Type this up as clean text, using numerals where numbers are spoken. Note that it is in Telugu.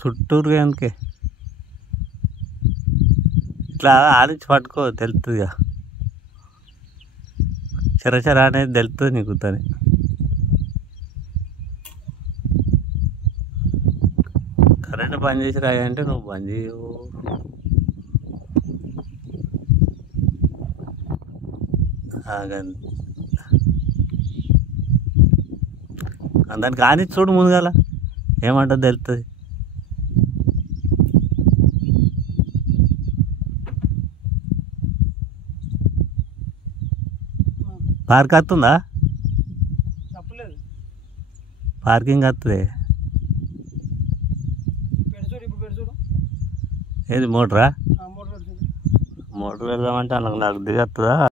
చుట్టూరు కనుకే ఇట్లా ఆడించి పట్టుకో తెలుస్తుందిగా, చెరచెర అనేది తెలుస్తుంది నీకు తని. కరెంట్ బంద్ చేసి రాయంటే నువ్వు బంద్ చేయవు. దానికి కానీ చూడు ముందుగాల ఏమంటుంది తెలుస్తుంది. పార్క్ వస్తుందా? పార్కింగ్ వస్తుంది. ఏది మోటరా? మోటార్ వెళ్దామంటే నాకు దిగొస్తుందా?